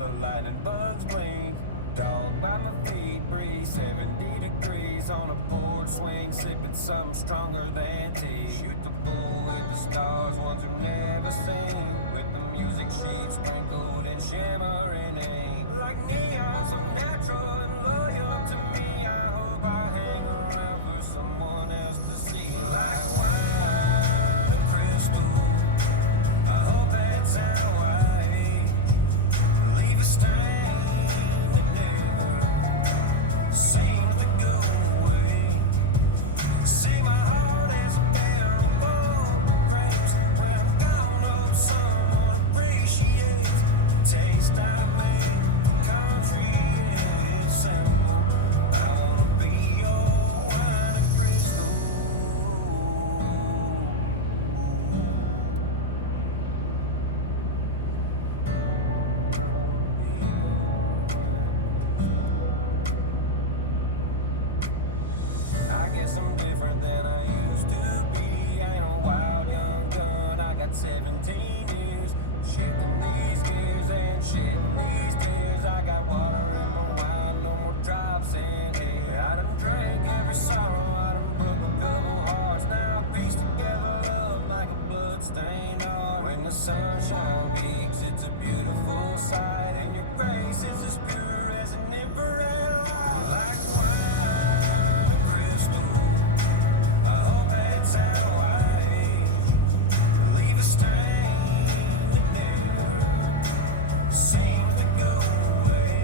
the lightning bugs blink. Dog by my feet, breeze 70 degrees on a porch swing, sipping something stronger than tea. Shoot the bull with the stars, ones who never sing, with the music sheets sprinkled in shimmering ink. Like neon, so natural and loyal to me. I hope I hang around for someone else to see. Like wine and crystal, I hope that's how I age. Leave a stain that never seems to go away. See my heart as a barrel full of grapes. When I'm gone, hope someone appreciates the taste I made. Country is simple. I wanna be your wine and crystal. I guess I'm different than I used to be. I ain't a wild young gun. I got 17 years shifting these gears and shedding these tears. I got water in my wine, no more drops in here. I done drank every sorrow, I done broke a couple hearts. Now I piece together love like a bloodstained art. When the sunshine peaks, it's a beautiful sight, and your grace is as pure as an infrared light. Like wine and crystal, I hope that's how I age. Leave a stain that never seems to go away.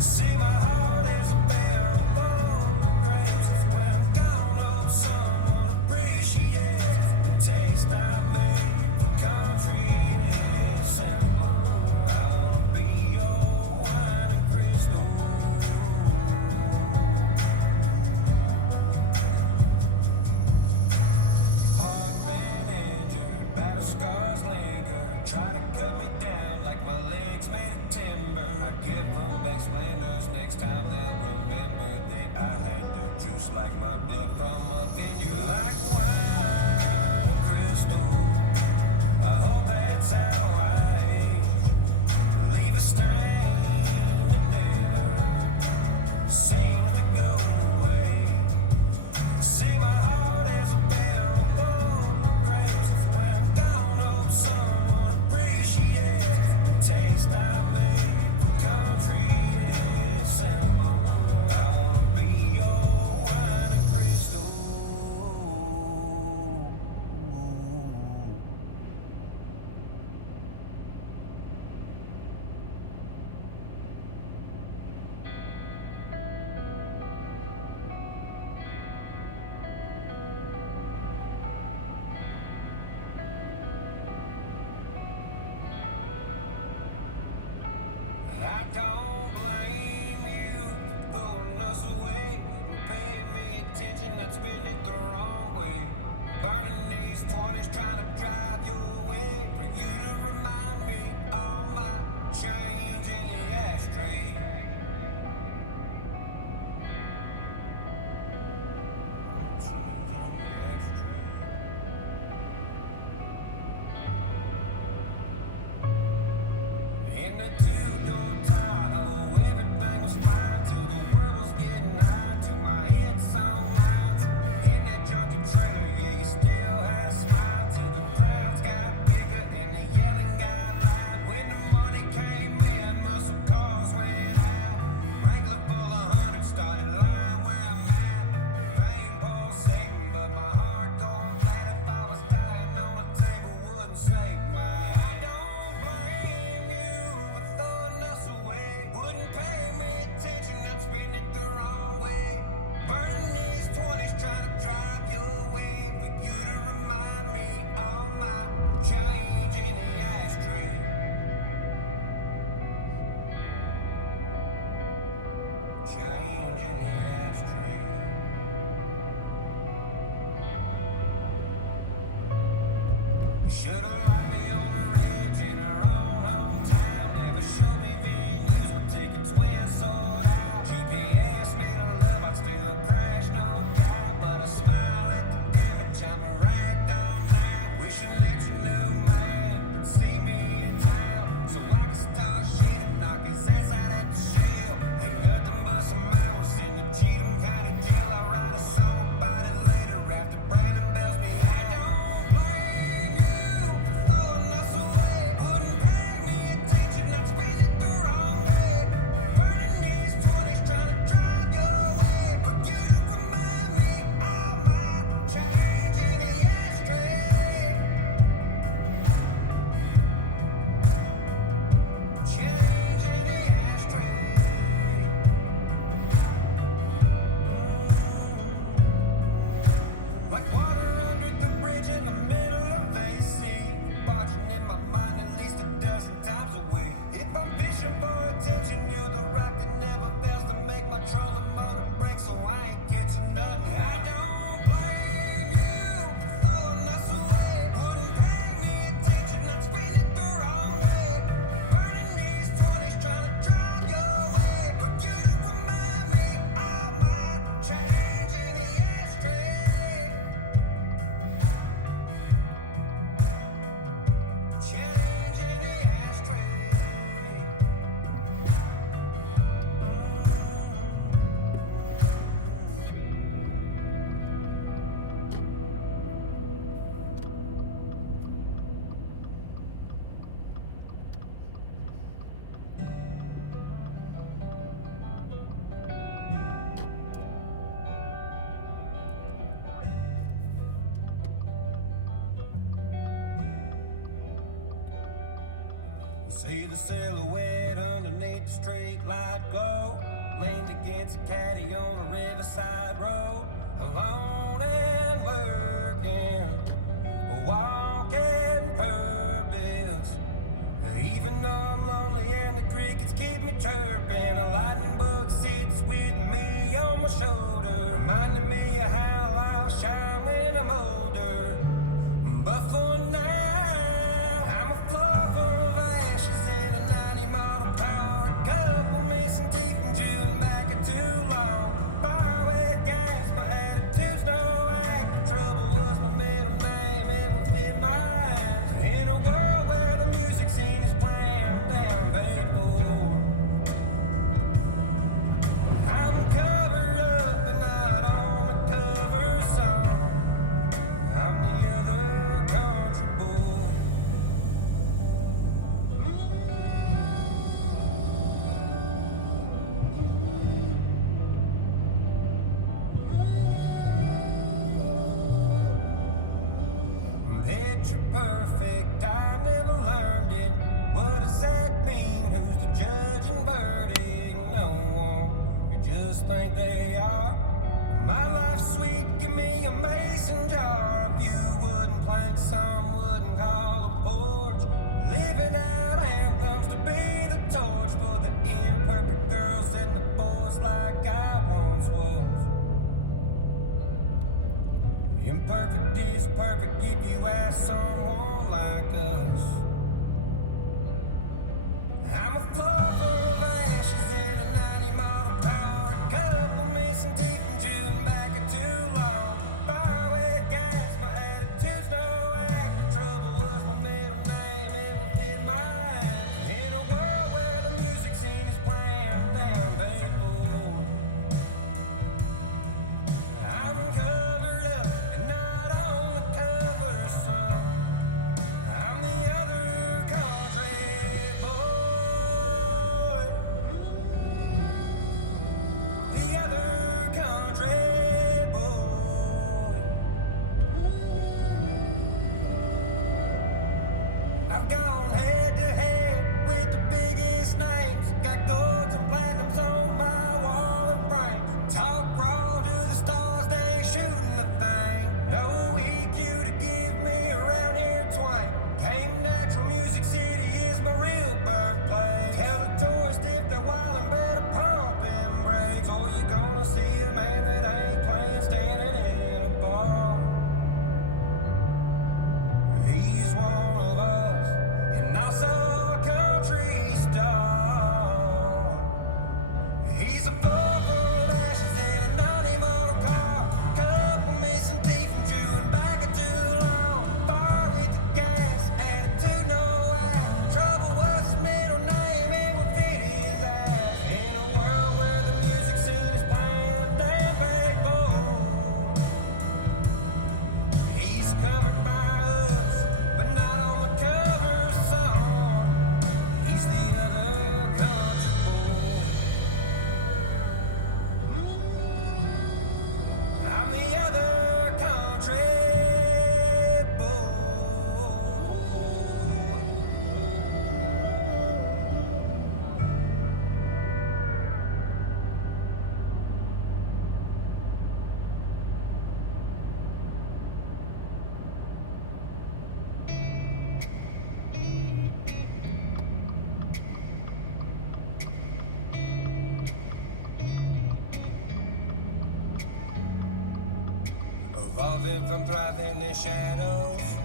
See my heart as a barrel full of grapes. When I'm gone, hope someone appreciates the taste I made. Country is simple. I wanna be your wine and crystal. Heart been injured, battle scars linger. Try to cut me down like my legs made of timber. I give them back splendors next time they'll remember. Think I had the juice like my blood from a vineyard. Like wine and crystal, I hope that's how I age. Leave a stain that never seems to go away. See my heart as a barrel full of grapes. When I'm gone, hope someone appreciates the taste I made. Country is simple. I wanna be your wine and crystal. I don't blame you for throwing us away, for paying me attention, not spending it the wrong way. Burning these 20s, trying to drive you away. For you to remind me all my change in the ashtray. Change in the ashtray. In the two-door Tahoe, everything was fine till the world was getting high. Till my head on lines. In that junkie trailer, yeah, you still had a smile. Till the crowds got bigger and the yelling got loud. When the money came in, muscle cars went out. Wrangler full of hundreds, started lying where I'm at. Fame pulsating, but my heart going flat. If I was dying on the table, wouldn't save my. I don't blame you for See the silhouette underneath the street light glow, leaned against a caddy on a riverside road, alone and working, walking purpose. Even though I'm lonely and the crickets keep me chirping, a lightning bug sits with me on my shoulder, reminding me of how I'll shine when I'm older. But for now, I'm a floor full of ashes in a 90 mile per hour. Couple missing teeth and chewing back at too long. Far away gas, my attitude's no act. Trouble was my middle name, it would fit my ass. In a world where the music scene is playing, I'm damn faithful. I'm covered up and not on a cover song. I'm the other country boy. Picture perfect, I never learned it. What does that mean? Who's the judge and verdict? No one, you just think they are. My life's sweet, give me a mason jar. If you wouldn't plank, some wouldn't call a porch. Living out anthems to be the torch for the imperfect girls and the boys like I once was. Imperfect is perfect if you ask someone like us. I'm a floor full of ashes in a 90 mile per hour. Couple missing teeth and chewing back at too long. Far away gas, my attitude's no act. Trouble was my middle name, it would fit my ass. In a world where the music scene is playing, I'm damn faithful. I'm covered up and not on the cover song. I'm the other country boy. The other country boy. I've gone head to head with the biggest names. Got golds and platinums on my wall and frame. Talk raw to the stars, they ain't shooting the thing. No EQ to give me around here twang. Came natural, Music City is my real birthplace. Tell the tourists if they're wildin', better pump them brakes. Or you gonna see a man that ain't playing standing in a bar. He's one of us, and also a country star. He's a floor full of ashes in a 90 motor car. Couple missing teeth and chewing back at too long. Far with the gas, attitude no act. Trouble was his middle name, it would fit his ass. In a world where the music scene is playing, I'm damn faithful. He's covered by us, but not on the cover song. He's the other country boy. I'm the other country boy. Evolving from thriving in shadows.